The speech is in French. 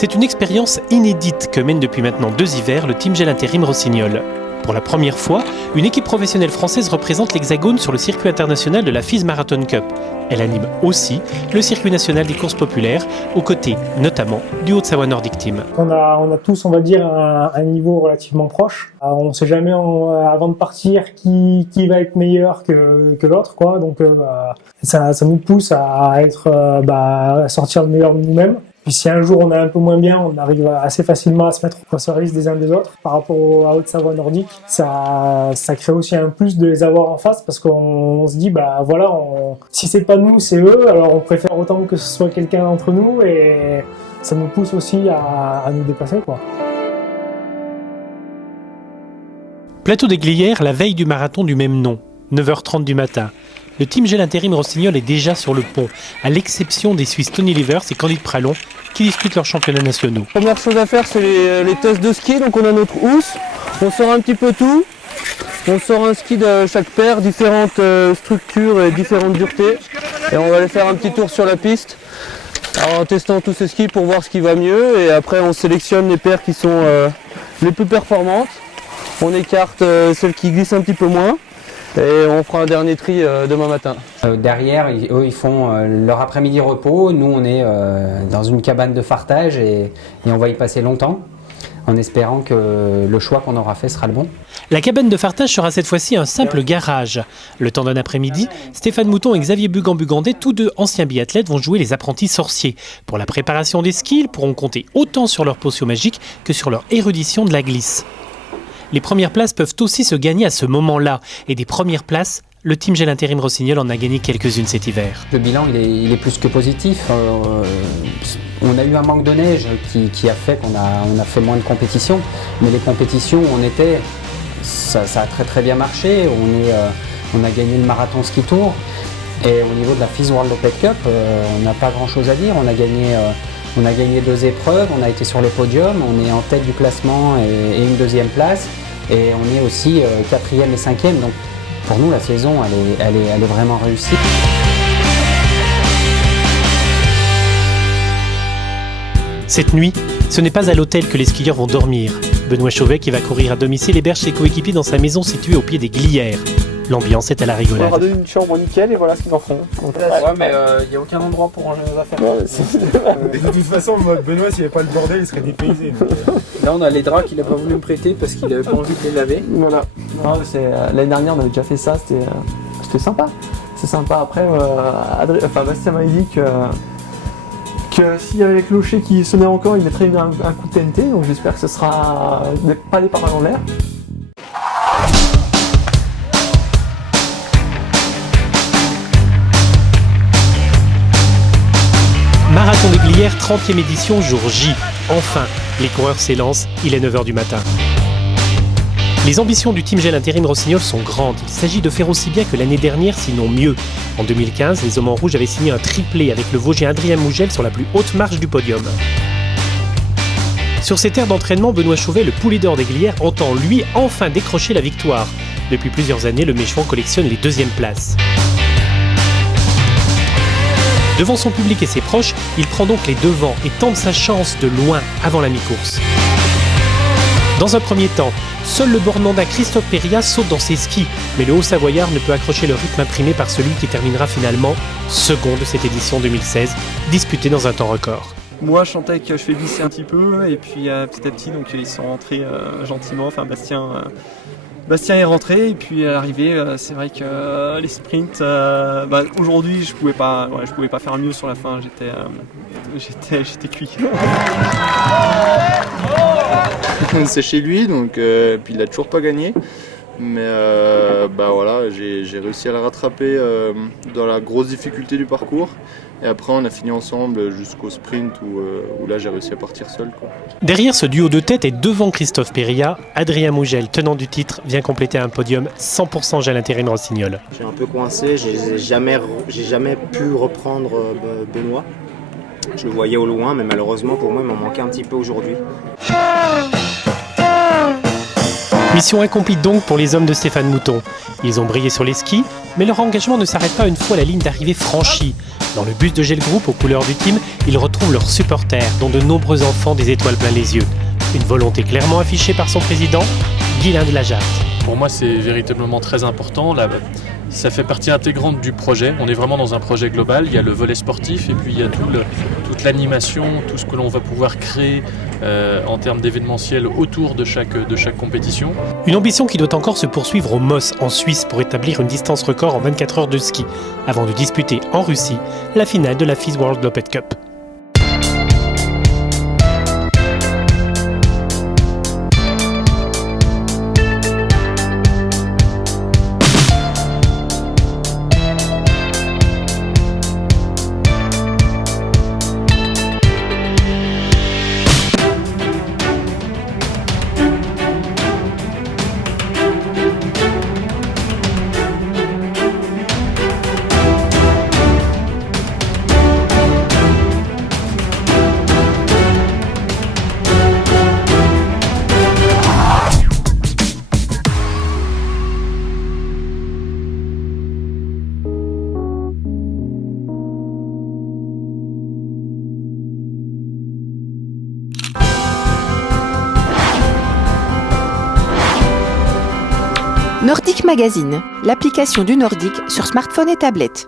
C'est une expérience inédite que mène depuis maintenant 2 hivers le Team Gel Intérim Rossignol. Pour la première fois, une équipe professionnelle française représente l'Hexagone sur le circuit international de la FIS Marathon Cup. Elle anime aussi le circuit national des courses populaires, aux côtés notamment du Haute-Savoie Nordic Team. On a tous, on va dire, un niveau relativement proche. On ne sait jamais avant de partir qui va être meilleur que l'autre, quoi. Donc ça nous pousse à à sortir le meilleur de nous-mêmes. Puis si un jour on est un peu moins bien, on arrive assez facilement à se mettre au service des uns des autres. Par rapport à Haute-Savoie Nordique, ça crée aussi un plus de les avoir en face parce qu'on se dit, si c'est pas nous, c'est eux. Alors on préfère autant que ce soit quelqu'un d'entre nous et ça nous pousse aussi à nous dépasser, quoi. Plateau des Glières, la veille du marathon du même nom, 9h30 du matin. Le Team Gel Intérim Rossignol est déjà sur le pont, à l'exception des Suisses Tony Livers et Candide Pralon, qui disputent leurs championnats nationaux. La première chose à faire, c'est les tests de ski. Donc on a notre housse, on sort un petit peu tout. On sort un ski de chaque paire, différentes structures et différentes duretés. Et on va aller faire un petit tour sur la piste, en testant tous ces skis pour voir ce qui va mieux. Et après, on sélectionne les paires qui sont les plus performantes. On écarte celles qui glissent un petit peu moins. Et on fera un dernier tri demain matin. Derrière, eux, ils font leur après-midi repos. Nous, on est dans une cabane de fartage et on va y passer longtemps, en espérant que le choix qu'on aura fait sera le bon. La cabane de fartage sera cette fois-ci un simple garage. Le temps d'un après-midi, Stéphane Mouton et Xavier Bugan-Bugandet, tous deux anciens biathlètes, vont jouer les apprentis sorciers. Pour la préparation des skis, ils pourront compter autant sur leur potion magique que sur leur érudition de la glisse. Les premières places peuvent aussi se gagner à ce moment-là. Et des premières places, le Team Gel Intérim Rossignol en a gagné quelques-unes cet hiver. Le bilan, il est plus que positif. On a eu un manque de neige qui a fait qu'on a fait moins de compétitions. Mais les compétitions où on était, ça a très très bien marché. On a gagné le marathon ski tour. Et au niveau de la FIS World Open Cup, on n'a pas grand-chose à dire. On a gagné 2 épreuves, on a été sur les podiums, on est en tête du classement et une 2e place. Et on est aussi 4e et 5e. Donc pour nous, la saison, elle est vraiment réussie. Cette nuit, ce n'est pas à l'hôtel que les skieurs vont dormir. Benoît Chauvet, qui va courir à domicile, héberge ses coéquipiers dans sa maison située au pied des Glières. L'ambiance est à la rigolade. On aura donné une chambre nickel et voilà ce qu'ils en font. Ouais, mais il n'y a aucun endroit pour ranger nos affaires. De toute façon, Benoît, s'il n'y avait pas le bordel, il serait dépaysé. Là, on a les draps qu'il n'a pas voulu me prêter parce qu'il n'avait pas envie de les laver. Voilà. L'année dernière, on avait déjà fait ça, c'était sympa. C'est sympa. Après, Bastien m'a dit que s'il y avait les clochers qui sonnaient encore, il mettrait un coup de TNT. Donc j'espère que ce sera pas des paroles en l'air. Marathon des Glières, 30e édition, jour J. Enfin, les coureurs s'élancent, il est 9h du matin. Les ambitions du Team Gel Intérim Rossignol sont grandes. Il s'agit de faire aussi bien que l'année dernière, sinon mieux. En 2015, les hommes en rouge avaient signé un triplé avec le Vosgien Adrien Mougel sur la plus haute marche du podium. Sur ces terres d'entraînement, Benoît Chauvet, le poulet d'or des Glières, entend lui enfin décrocher la victoire. Depuis plusieurs années, le Méchouan collectionne les 2e places. Devant son public et ses proches, il prend donc les devants et tente sa chance de loin avant la mi-course. Dans un premier temps, seul le bornandin Christophe Péria saute dans ses skis, mais le Haut-Savoyard ne peut accrocher le rythme imprimé par celui qui terminera finalement second de cette édition 2016, disputée dans un temps record. Moi, je sentais que je fais glisser un petit peu, et puis petit à petit, donc ils sont rentrés gentiment. Enfin, Bastien est rentré, et puis à l'arrivée, c'est vrai que les sprints, aujourd'hui, je pouvais pas faire mieux sur la fin. J'étais cuit. C'est chez lui, donc puis il a toujours pas gagné. Mais j'ai réussi à le rattraper dans la grosse difficulté du parcours. Et après, on a fini ensemble jusqu'au sprint où là, j'ai réussi à partir seul, quoi. Derrière ce duo de tête et devant Christophe Péria, Adrien Mougel, tenant du titre, vient compléter un podium 100% Gel Intérim Rossignol. J'ai un peu coincé, j'ai jamais pu reprendre Benoît. Je le voyais au loin, mais malheureusement pour moi, il m'en manquait un petit peu aujourd'hui. Mission accomplie donc pour les hommes de Stéphane Mouton. Ils ont brillé sur les skis, Mais leur engagement ne s'arrête pas une fois la ligne d'arrivée franchie. Dans le bus de Gel Group aux couleurs du team, ils retrouvent leurs supporters, dont de nombreux enfants des étoiles plein les yeux. Une volonté clairement affichée par son président, Guylain de la Jatte. Pour moi, c'est véritablement très important. Là, ça fait partie intégrante du projet. On est vraiment dans un projet global. Il y a le volet sportif et puis il y a toute l'animation, tout ce que l'on va pouvoir créer en termes d'événementiel autour de chaque compétition. Une ambition qui doit encore se poursuivre au MOS en Suisse pour établir une distance record en 24 heures de ski, avant de disputer en Russie la finale de la FIS World Loped Cup. Nordic Magazine, l'application du nordique sur smartphone et tablette.